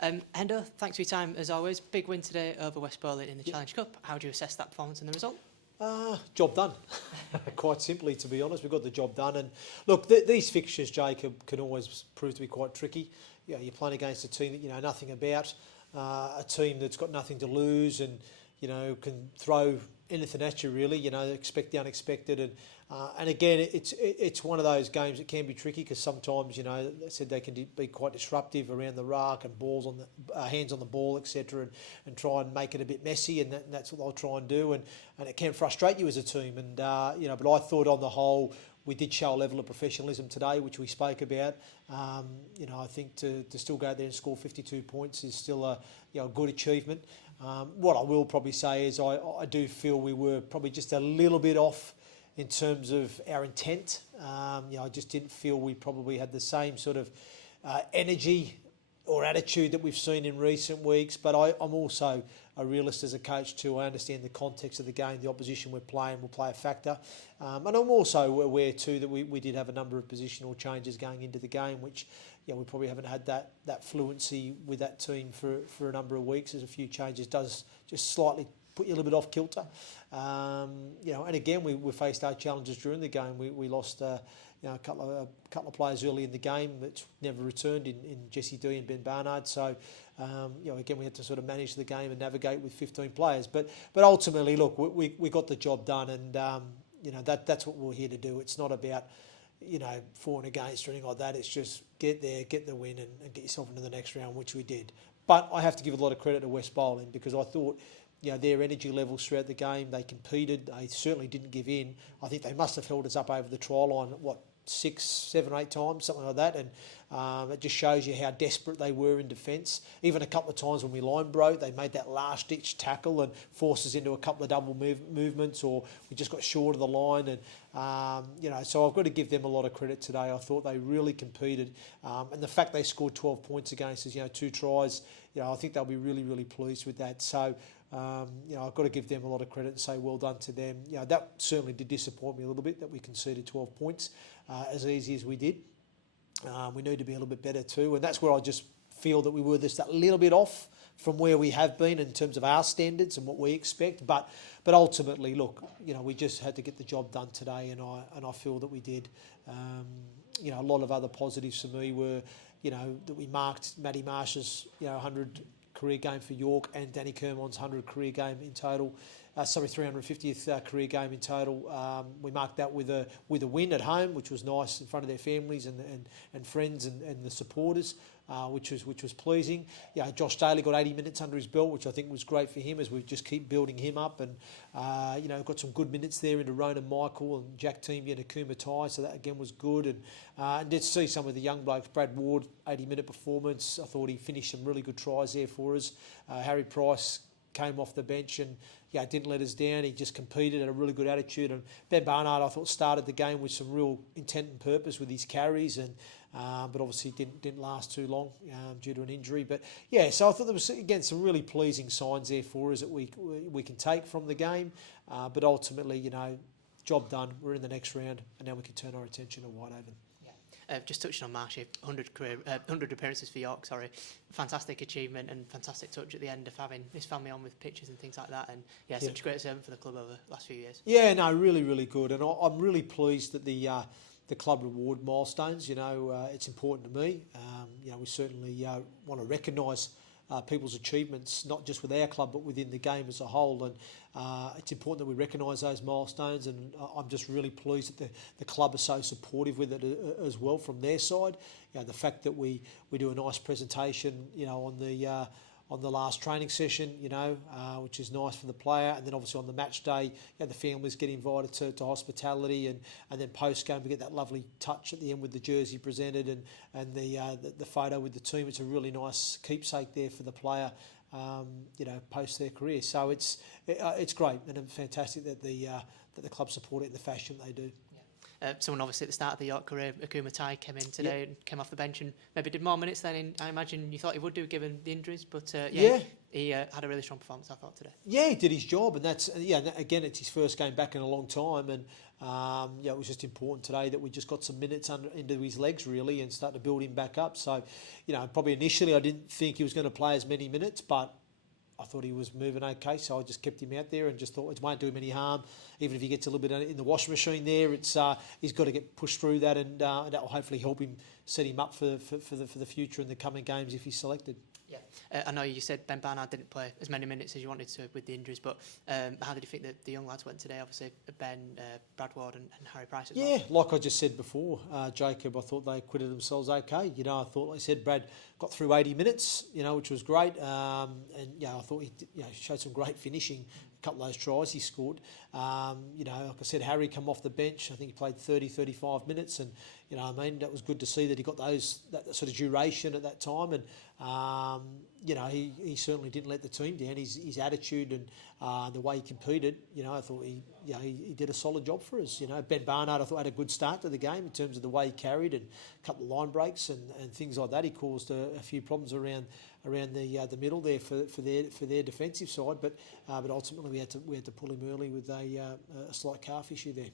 Hendo, thanks for your time as always. Big win today over West Bowling in the Challenge Cup. How do you assess that performance and the result? Job done. Quite simply, to be honest, we've got the job done. And look, these fixtures, Jacob, can always prove to be quite tricky. You know, you're playing against a team that you know nothing about, a team that's got nothing to lose, and you know can throw anything at you really. You know, expect the unexpected, and again, it's one of those games that can be tricky because sometimes you know they said they can be quite disruptive around the ruck and balls on the hands on the ball, etc. And try and make it a bit messy, and that's what they'll try and do, and it can frustrate you as a team. And you know, but I thought on the whole we did show a level of professionalism today, which we spoke about. You know, I think to still go there and score 52 points is still a good achievement. What I will probably say is I do feel we were probably just a little bit off in terms of our intent. You know, I just didn't feel we probably had the same sort of energy or attitude that we've seen in recent weeks. But I'm also a realist as a coach too. I understand the context of the game, the opposition we're playing will play a factor. And I'm also aware too that we did have a number of positional changes going into the game, which you know, we probably haven't had that fluency with that team for a number of weeks. There's a few changes, does just slightly put you a little bit off kilter. You know, and again, we faced our challenges during the game. We lost you know, a couple of players early in the game that never returned in Jesse D and Ben Barnard. So you know, again, we had to sort of manage the game and navigate with 15 players. But ultimately, look, we got the job done, and you know that's what we're here to do. It's not about you know for and against or anything like that. It's just get there, get the win, and get yourself into the next round, which we did. But I have to give a lot of credit to West Bowling because I thought, you know, their energy levels throughout the game, they competed. They certainly didn't give in. I think they must have held us up over the try line, 6, 7, 8 times, something like that. And it just shows you how desperate they were in defence. Even a couple of times when we line broke, they made that last-ditch tackle and forced us into a couple of double movements, or we just got short of the line. And you know, so I've got to give them a lot of credit today. I thought they really competed, and the fact they scored 12 points against us, you know, 2 tries. You know, I think they'll be really, really pleased with that. So. You know, I've got to give them a lot of credit and say well done to them. You know, that certainly did disappoint me a little bit that we conceded 12 points as easy as we did. We need to be a little bit better too, and that's where I just feel that we were just a little bit off from where we have been in terms of our standards and what we expect. But ultimately, look, you know, we just had to get the job done today, and I feel that we did. You know, a lot of other positives for me were, you know, that we marked Matty Marsh's 100 career game for York and Danny Kermon's 100 career game in total. 350th career game in total. We marked that with a win at home, which was nice in front of their families and friends and the supporters, which was pleasing. Yeah, Josh Daly got 80 minutes under his belt, which I think was great for him as we just keep building him up. And you know, got some good minutes there into Ronan Michael and Jack Teamby and Akuma Tai, so that again was good. And did see some of the young blokes. Brad Ward, 80-minute performance. I thought he finished some really good tries there for us. Harry Price came off the bench and didn't let us down. He just competed, had a really good attitude. And Ben Barnard, I thought, started the game with some real intent and purpose with his carries, and but obviously didn't last too long due to an injury. But yeah, so I thought there was again some really pleasing signs there for us that we can take from the game. But ultimately, you know, job done. We're in the next round, and now we can turn our attention to Whitehaven. Just touching on Marshy, 100 appearances for York, fantastic achievement and fantastic touch at the end of having his family on with pictures and things like that, and such a great servant for the club over the last few years. Yeah, no, really, really good, and I'm really pleased that the club reward milestones. You know, it's important to me. You know, we certainly want to recognise people's achievements, not just with our club but within the game as a whole, and it's important that we recognise those milestones, and I'm just really pleased that the club is so supportive with it as well from their side. You know, the fact that we do a nice presentation, you know, on the last training session, you know, which is nice for the player, and then obviously on the match day, you know, the families get invited to hospitality, and then post game we get that lovely touch at the end with the jersey presented and the photo with the team. It's a really nice keepsake there for the player, you know, post their career. So it's great and fantastic that the club support it in the fashion they do. Someone obviously at the start of the York career, accumulator, came in today and came off the bench and maybe did more minutes than I imagine you thought he would do given the injuries. But he had a really strong performance, I thought, today. Yeah, he did his job, and that's again, it's his first game back in a long time, and it was just important today that we just got some minutes into his legs really and started to build him back up. So, probably initially I didn't think he was going to play as many minutes, but I thought he was moving okay, so I just kept him out there and just thought it won't do him any harm. Even if he gets a little bit in the washing machine there, it's he's got to get pushed through that, and that will hopefully help him set him up for the future in the coming games if he's selected. Yeah, I know you said Ben Barnard didn't play as many minutes as you wanted to with the injuries, but how did you think that the young lads went today? Obviously, Ben, Brad Ward and Harry Price as well. Yeah, like I just said before, Jacob, I thought they acquitted themselves okay. I thought, like I said, Brad got through 80 minutes, which was great. And I thought he showed some great finishing. A couple of those tries he scored. Like I said, Harry come off the bench. I think he played 30, 35 minutes, and that was good to see that he got that sort of duration at that time. And he certainly didn't let the team down. His attitude and the way he competed, I thought he did a solid job for us. Ben Barnard, I thought, had a good start to the game in terms of the way he carried and a couple of line breaks and things like that. He caused a few problems around the middle there for their defensive side, but ultimately we had to pull him early with a slight calf issue there.